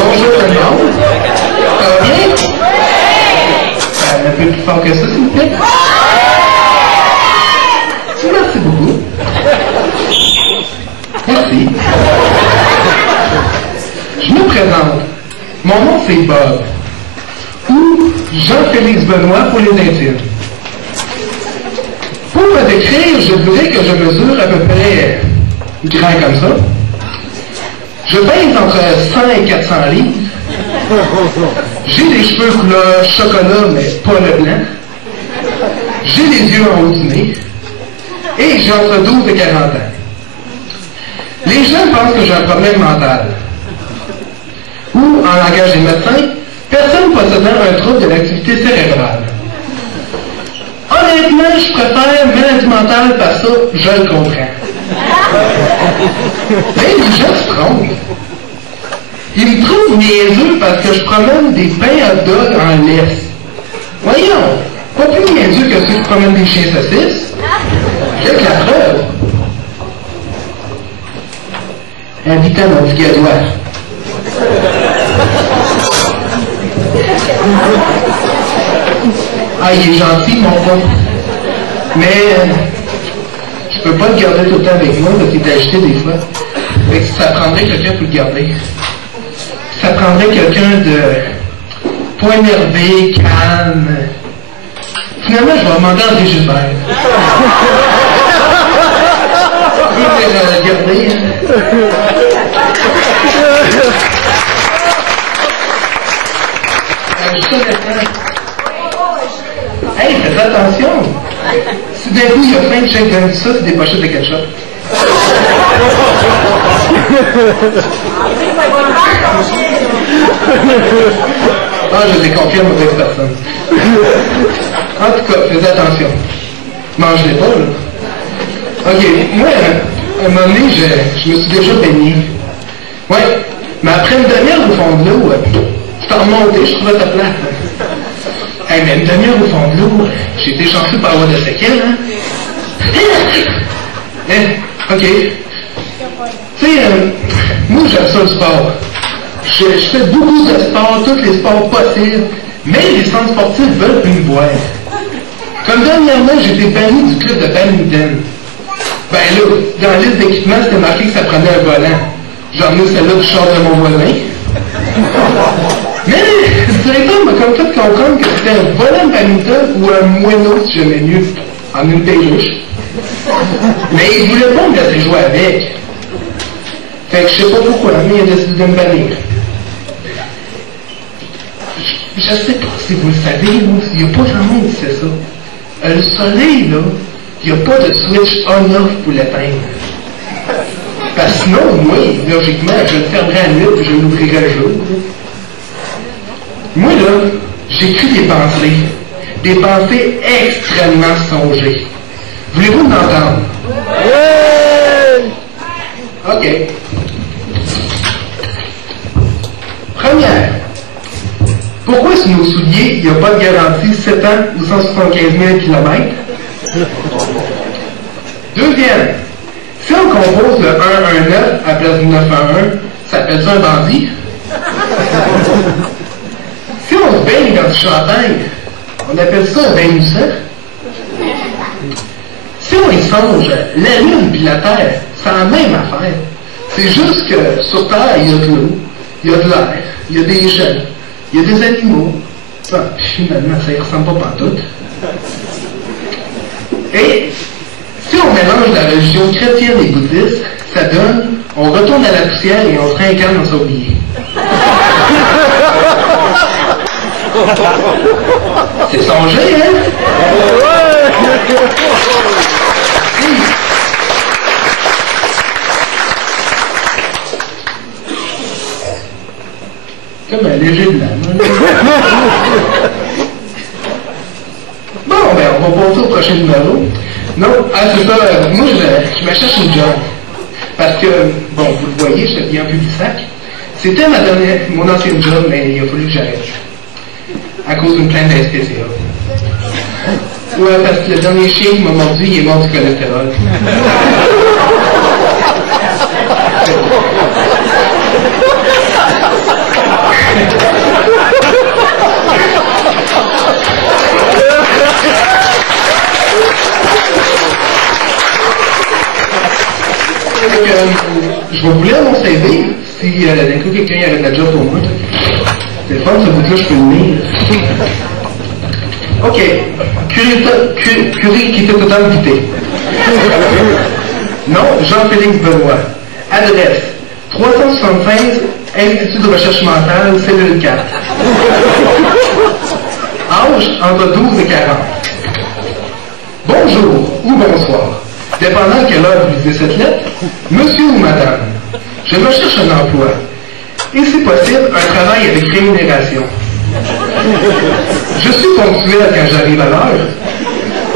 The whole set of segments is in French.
Bonjour tout le monde. Ça va bien? Un peu plus fort que ça, s'il vous plaît. Merci beaucoup. Merci. Je me présente. Mon nom, c'est Bob. Ou Jean-Félix Benoît pour les intimes. Pour me décrire, je dirais que je mesure à peu près grand comme ça. Je pèse entre 100 et 400 livres. J'ai des cheveux couleur chocolat, mais pas le blanc. J'ai les yeux en haut du nez. Et j'ai entre 12 et 40 ans. Les gens pensent que j'ai un problème mental. Ou, en langage des médecins, personne possédant un trouble de l'activité cérébrale. Honnêtement, je préfère maladie mentale parce que je le comprends. Mais les gens se trompent. Ils me trouvent niaiseux parce que je promène des pains hot dog en laisse. Voyons, pas plus niaiseux que ceux qui promènent des chiens saucisses. J'ai que la preuve. Invitant mon gadois. Ah, il est gentil, mon gars. Mais je peux pas le garder tout le temps avec moi parce qu'il est agité des fois. Fait que ça prendrait quelqu'un pour le garder. Ça prendrait quelqu'un de pas énervé, calme. Finalement, je vais demander à André Gilbert. Il va le garder, hein. Hey, faites attention! Si d'un coup il y a plein de chèques de ça, c'est des pochettes de ketchup. Ah, je les confirme aux ex-personnes. En tout cas, faites attention. Mangez-les pas, là. Ok, moi, à un moment donné, je me suis déjà baigné. Ouais, mais après une demi-heure au fond de l'eau, je t'en remonté, je trouvais ta place. Hey, mais une demi-heure au fond de l'eau, j'ai été chanceux par avoir de séquelles, hein? Ok. Tu sais, moi, j'aime ça le sport. Je fais beaucoup de sports, tous les sports possibles, mais les centres sportifs veulent plus me voir. Comme dernièrement, j'ai été banni du club de badminton. Ben là, dans la liste d'équipements, c'était marqué que ça prenait un volant. J'ai emmené celle-là du char de mon voisin. Mais le directeur m'a comme fait comprendre que c'était un volant de badminton ou un moineau, si j'aimais mieux, en une perruche. Mais il voulait pas me laisser jouer avec. Fait que je sais pas pourquoi, mais il a décidé de me bannir. Je sais pas si vous le savez, il n'y a pas grand monde qui sait ça. Le soleil, là, il n'y a pas de switch on-off pour l'éteindre. Parce que sinon, moi, logiquement, je le fermerai à nuit et je l'ouvrirai le jour. Moi, là, j'écris des pensées. Des pensées extrêmement songées. Voulez-vous m'entendre? Oui! OK. Première. Pourquoi sur nos souliers, il n'y a pas de garantie 7 ans ou 175 000 km? Deuxième. Si on compose le 1-1-9 à la place du 9-1-1, ça s'appelle ça un bandit? Si on se baigne dans du champagne, on appelle ça un bain moussant? Si on y songe, la Lune et la Terre, c'est la même affaire. C'est juste que sur Terre, il y a de l'eau, il y a de l'air, il y a des gens, il y a des animaux. Ah, finalement, ça y ressemble pas pantoute. Et si on mélange la religion chrétienne et bouddhiste, ça donne, on retourne à la poussière et on se réincarne dans son oublié. C'est songé, hein? Comme un léger blanc. Bon, ben, on va passer au prochain numéro. Non, c'est ça, moi, je me cherche une job. Parce que, bon, vous le voyez, je suis bien Publisac. C'était mon ancienne job, mais il a fallu que j'arrête. À cause d'une plainte d'SPCA. Ouais, parce que le dernier chien qui m'a mordu, il est mort du cholestérol. Je vais vous lire mon CV, si d'un coup quelqu'un arrête la job pour moi. C'est le fun, ce bout-là, je peux le lire. OK. Curiosité totale vitée. Non, Jean-Félix Benoît. Adresse 375 Institut de recherche mentale, cellule 4. Âge entre 12 et 40. Bonjour ou bonsoir. Dépendant quelle heure vous lisez cette lettre, monsieur ou madame, je recherche un emploi. Et si possible, un travail avec rémunération. Je suis ponctuel quand j'arrive à l'heure.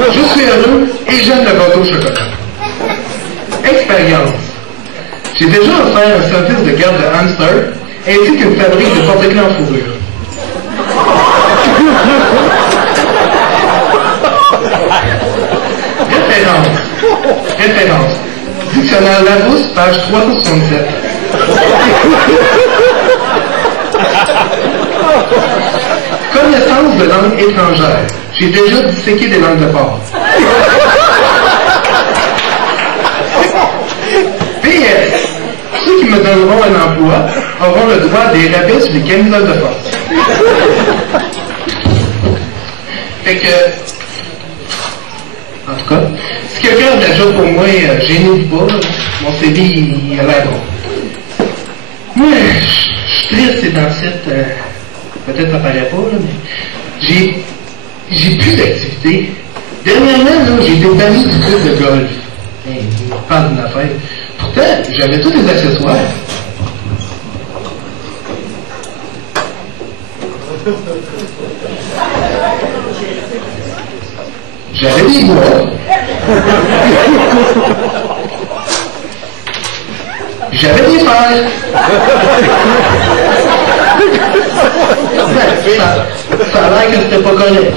Je suis heureux et j'aime le gâteau au chocolat. Expérience. J'ai déjà offert un service de garde de hamster ainsi qu'une fabrique de porte-clés en fourrure. Référence. Dictionnaire Larousse, page 367. Connaissance de langue étrangère. J'ai déjà disséqué des langues de porc. PS. Ceux qui me donneront un emploi auront le droit des rabais sur les camisoles de force. Fait que... En tout cas, si quelqu'un a de la job pour moi, gênez-vous pas, mon CV, il a l'air bon. Moi, je suis triste ces temps-ci, peut-être ça paraît pas, là, mais j'ai plus d'activité. Dernièrement, là, j'ai été banni du club de golf. Il me parle d'une affaire. Pourtant, j'avais tous les accessoires. J'avais des bois. J'avais des fers. Ça a l'air que c'était pas correct.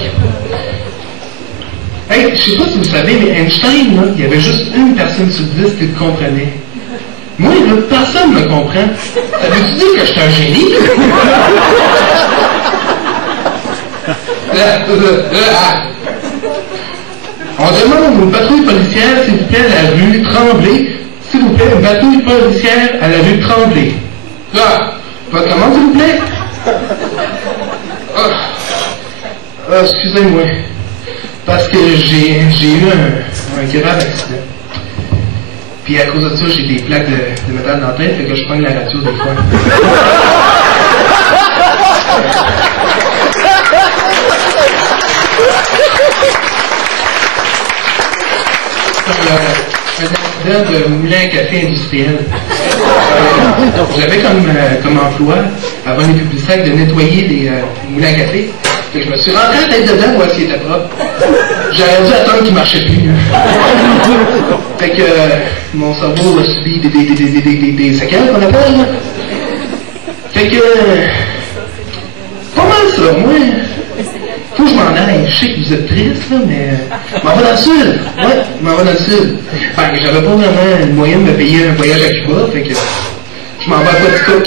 Hey, je sais pas si vous savez, mais Einstein, là, il y avait juste une personne sur 10 qui le comprenait. Moi, là, personne ne me comprend. Ça veut-tu dire que je suis un génie? On demande une patrouille policière, s'il vous plaît, à la rue Tremblay. S'il vous plaît, une patrouille policière à la rue Tremblay. Là, votre commande, s'il vous plaît? Excusez-moi. Parce que j'ai eu un grave accident. Puis à cause de ça, j'ai des plaques de métal dans la tête, fait que je pogne la radio des fois. Un accident de moulin à café industriel. J'avais comme emploi, avant les publicités, de nettoyer les moulins à café. Fait que je me suis rentré la tête dedans, voir s'il était propre. J'aurais dû attendre qu'il ne marchait plus. Fait que mon cerveau a subi des séquelles, qu'on appelle. Là. Fait que... pas mal ça, moi. Faut que je m'en aille. Je sais que vous êtes triste, là, mais... m'en vais dans le sud. Ouais, m'en vais dans le sud. Fait que j'avais pas vraiment le moyen de me payer un voyage à Cuba, fait que... je m'en vais à Quaticook.